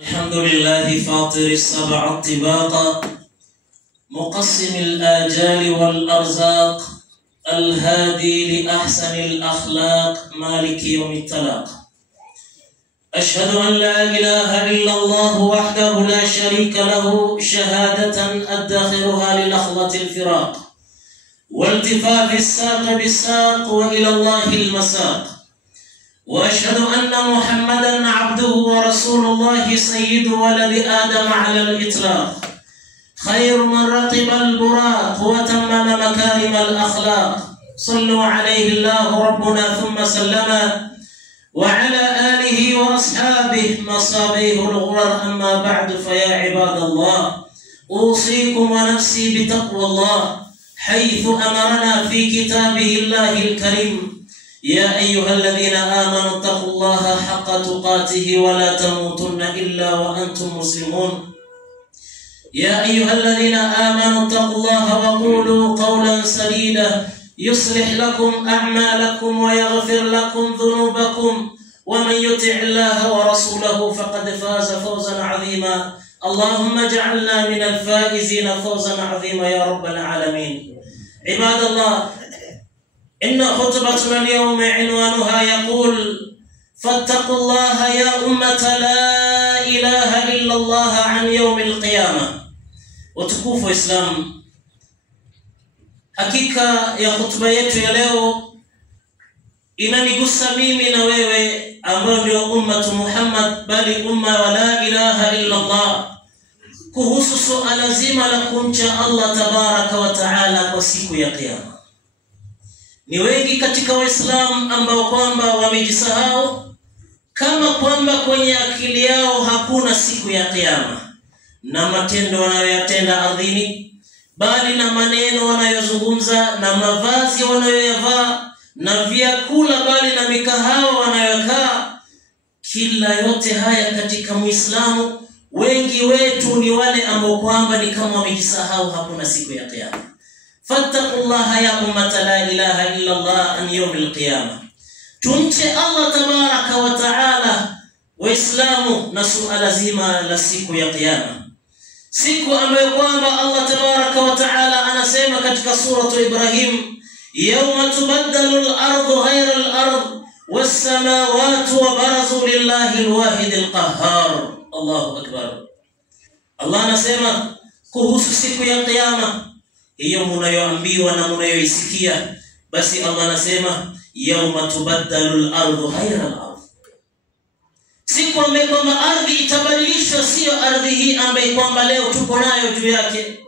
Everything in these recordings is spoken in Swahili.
الحمد لله فاطر السبع الطباق مقسم الآجال والأرزاق الهادي لأحسن الأخلاق مالك يوم التلاق. أشهد أن لا إله إلا الله وحده لا شريك له شهادة أدخرها للحظة الفراق والتفاف الساق بالساق وإلى الله المساق. وأشهد أن محمدًا عبده ورسول الله سيد ولد آدم على الإطلاق خير من رقب البراق وتمم مكارم الأخلاق. صلوا عليه الله ربنا ثم سلم وعلى آله وأصحابه مصابيه الغرر. أما بعد فيا عباد الله أوصيكم ونفسي بتقوى الله حيث أمرنا في كتابه الله الكريم: يا أيها الذين آمنوا اتقوا الله حق تقاته ولا تموتن إلا وأنتم مسلمون. يا أيها الذين آمنوا اتقوا الله وقولوا قولا سديدا يصلح لكم أعمالكم ويغفر لكم ذنوبكم ومن يطع الله ورسوله فقد فاز فوزا عظيما. اللهم اجعلنا من الفائزين فوزا عظيما يا رب العالمين. عباد الله، إن خطبتنا اليوم عنوانها يقول: فاتقوا الله يا أمة لا إله إلا الله عن يوم القيامة. Watukufu wa Islam, hakika ya khutba yetu ya leo inanigusa mimi na wewe ambao ndio ummatu Muhammad, bali umma wa la ilaha illa Allah, kuhusu suala zima la kumcha Allah tabaraka wa taala kwa siku ya Kiyama. Ni wengi katika Waislamu ambao kwamba wamejisahau, kama kwamba kwenye akili yao hakuna siku ya Kiyama, na matendo wanayoyatenda ardhini, bali na maneno wanayozungumza, na mavazi wanayoyavaa, na vyakula, bali na mikahawa wanayokaa. Kila yote haya katika Muislamu, wengi wetu ni wale ambao kwamba ni kama wamejisahau hakuna siku ya Kiyama. Fattaqullaha ya ummata la ilaha illa Allah an yawmil qiyamah. Tumche Allah tabaraka wa taala Waislamu na suala zima la siku ya Kiyama, siku ambayo kwamba Allah tabaraka wa taala anasema katika suratu Ibrahim: yawma tubaddalu al-ardu ghayra al-ard was-samawati wa barazu lillahi al-wahid al-qahhar. Allahu akbar. Allah anasema kuhusu siku ya Kiyama hiyo mnayoambiwa na mnayoisikia, basi Allah anasema yawma tubaddalu al-ardu ghayra al-ard, siku ambayo kwamba ardhi itabadilishwa, sio ardhi hii ambayo kwamba leo tuko nayo juu yake.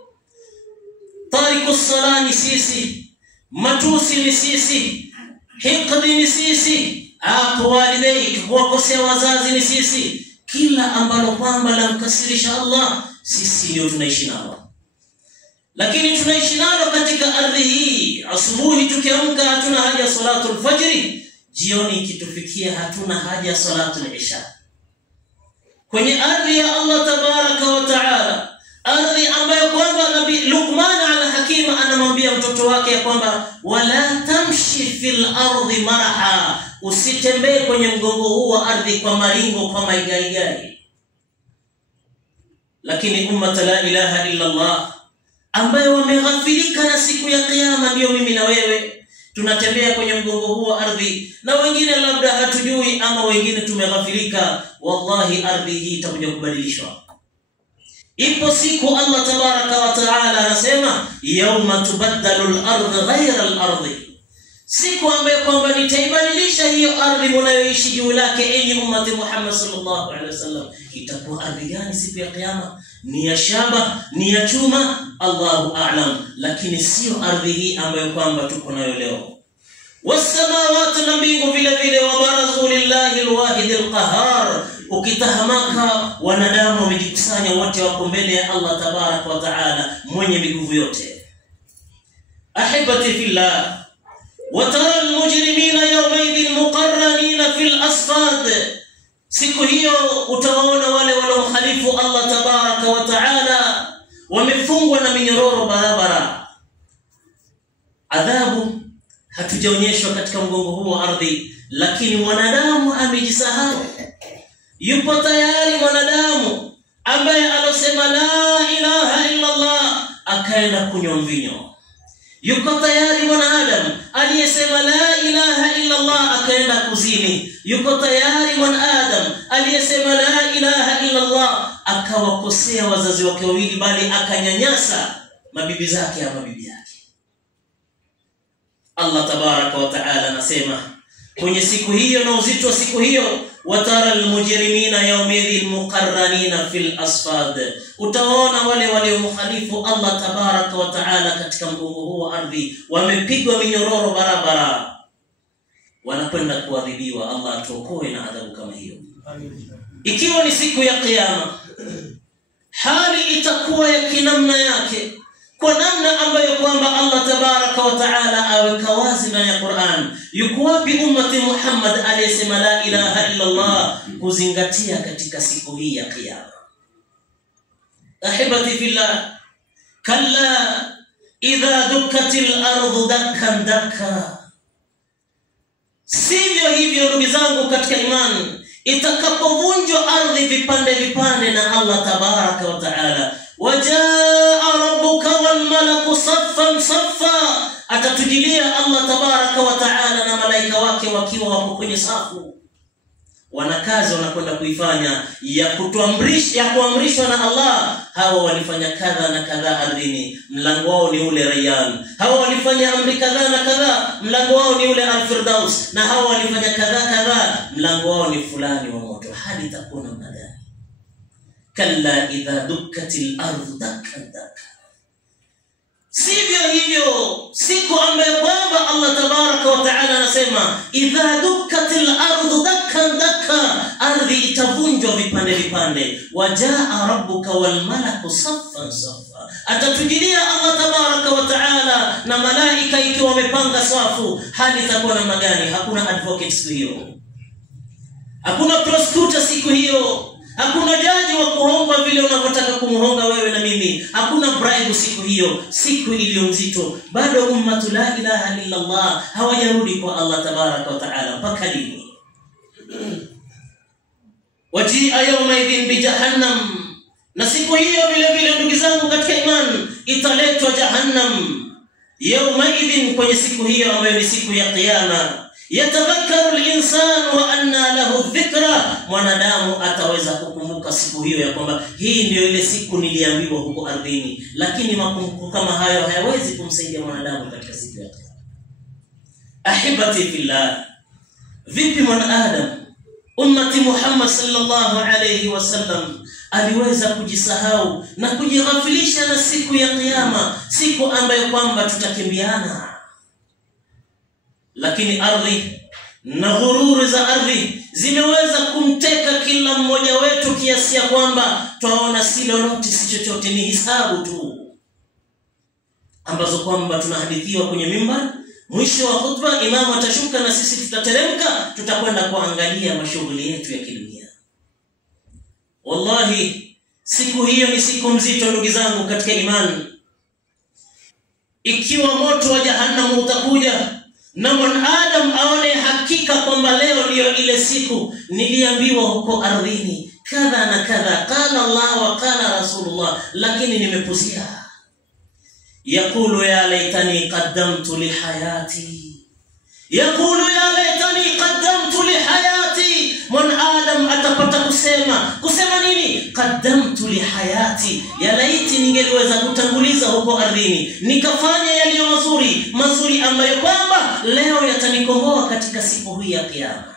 Tarikus salani sisi, matusi ni sisi, hikdi ni sisi, aqwalidai, kuwakosea wazazi ni sisi. Kila ambalo kwamba lamkasirisha Allah, sisi ndio tunaishi nalo. Lakini tunaishi nalo katika ardhi hii. Asubuhi tukiamka hatuna haja salatul fajri, jioni ikitufikia hatuna haja salatul isha. Kwenye ardhi ya Allah tabaraka wa taala, ardhi ambayo kwamba Nabii Luqman al-Hakim anamwambia mtoto wake ya kwamba wala tamshi fil ardi maraha, usitembee kwenye mgongo huu wa ardhi kwa maringo, kwa maigaigai. Lakini umma la ilaha illa Allah ambayo wameghafilika na siku ya Kiyama, ndio mimi na wewe, tunatembea kwenye mgongo huu wa ardhi, na wengine labda hatujui, ama wengine tumeghafilika. Wallahi ardhi hii itakuja kubadilishwa. Ipo siku Allah tabaraka wa taala anasema yawma tubaddalu al-ardu ghayra al-ardi, siku ambayo kwamba nitaibadilisha hiyo ardhi mnayoishi juu lake, enyi ummati Muhammad sallallahu alaihi wasallam. Itakuwa ardhi gani siku ya Kiyama? Ni ya shaba, ni ya chuma, Allahu a'lam, lakini sio ardhi hii ambayo kwamba tuko nayo leo. Wasamawati, na mbingu vile vile, wa barazu lillahi alwahid alqahhar. Ukitahamaka wanadamu wamejikusanya wote, wako mbele ya Allah tabaraka wa taala mwenye miguvu yote. Ahibati fillah, wa tara almujrimina yawmaidhin muqarranina fil asfad, siku hiyo utawaona wale waliomkhalifu Allah tabaraka wa taala wamefungwa na minyororo barabara. Adhabu hatujaonyeshwa katika mgongo huu wa ardhi, lakini mwanadamu amejisahau. Yupo tayari mwanadamu akaenda kunywa mvinyo. Yuko tayari mwanadamu aliyesema la ilaha illa Allah akaenda kuzini. Yuko tayari mwanadamu aliyesema la ilaha illa Allah akawakosea wazazi wake wawili, bali akanyanyasa mabibi zake au mabibi yake. Allah tabaraka wa taala anasema kwenye siku hiyo na uzito wa siku hiyo, watara almujrimina yawmidhin muqarranina fil asfad, utaona wale waliomkhalifu Allah tabaraka wa taala katika mgongo huu wa ardhi wamepigwa minyororo barabara, wanakwenda kuadhibiwa. Allah atuokoe na adhabu kama hiyo. Ikiwa ni siku ya kiyama, hali itakuwa ya kinamna yake, kwa namna ambayo kwamba Allah tabaraka wa taala aweka wazi ndani ya Qur'an. Yuko wapi ummati Muhammad aliyesema la ilaha illa Allah kuzingatia katika siku hii ya kiyama? Ahibati fillah, kalla idha dukkatil ardu dakkan dakka, sivyo hivyo ndugu zangu katika imani, itakapovunjwa ardhi vipande vipande na Allah tabaraka wa taala, wajaa rabbuka wal malaku saffan saffa, atatujilia Allah tabaraka wa taala na malaika wake wakiwa wako kwenye safu, wana kazi wanakwenda kuifanya ya kuamrishwa na Allah. Hawa walifanya kadha na kadha ardhini, mlango wao ni ule Rayyan. Hawa walifanya amri kadha na kadha, mlango wao ni ule Al-Firdaus. Na hawa walifanya kadha kadha, mlango wao ni fulani wa moto. Hadi itakuwa namna gani? Kalla idha dukkatil ardu dakkan dakka, sivyo hivyo siku ambayo kwamba Allah tabaraka wa taala anasema idha dukkatil ardu dakkan dakka, ardhi itavunjwa vipande vipande. Wajaa rabbuka wal malaku saffan saffa, atatujilia Allah tabaraka wa taala na malaika ikiwa wamepanga safu. Hali itakuwa namna gani? Hakuna advocate siku hiyo, hakuna prosecutor siku hiyo, hakuna jaji wa kuhonga vile unavyotaka kumhonga wewe na mimi, hakuna bribe siku hiyo, siku iliyo nzito. Bado ummatu la ilaha illa Allah hawajarudi kwa Allah tabaraka wa taala mpaka lini? Wajia yawma idhin bi jahannam, na siku hiyo vile vile ndugu zangu katika imani italetwa jahannam. Yawma idhin, kwenye siku hiyo ambayo ni siku ya kiyama, yatadhakkaru al-insan wa anna lahu dhikra, mwanadamu ataweza kukumbuka siku hiyo ya kwamba hii ndio ile siku niliambiwa huko ardhini. Lakini makumbuko kama hayo hayawezi kumsaidia mwanadamu katika siku ya kiyama. Ahibati fillah, vipi mwanadamu ummati Muhammad sallallahu alayhi wasallam aliweza kujisahau na kujighafilisha na siku ya kiyama, siku ambayo kwamba tutakimbiana? Lakini ardhi na ghururi za ardhi zimeweza kumteka kila mmoja wetu kiasi ya kwamba twaona si lolote si chochote, ni hisabu tu ambazo kwamba tunahadithiwa kwenye mimbar. Mwisho wa khutba imamu atashuka na sisi tutateremka, tutakwenda kuangalia mashughuli yetu ya kidunia. Wallahi siku hiyo ni siku mzito ndugu zangu katika imani. Ikiwa moto wa jahannam utakuja na mwanadamu aone hakika kwamba leo ndio ile siku niliambiwa huko ardhini kadha na kadha, qala Allah wa qala Rasulullah, lakini nimepuzia. Yakulu ya laitani qaddamtu li hayati, yakulu ya laitani qaddamtu li hayati. Mwanadamu atapata kusema nini? Qaddamtu li hayati, ya laiti ningeliweza kutanguliza huko ardhini nikafanya yaliyo mazuri ambayo kwamba leo yatanikomboa katika siku hii ya kiyama.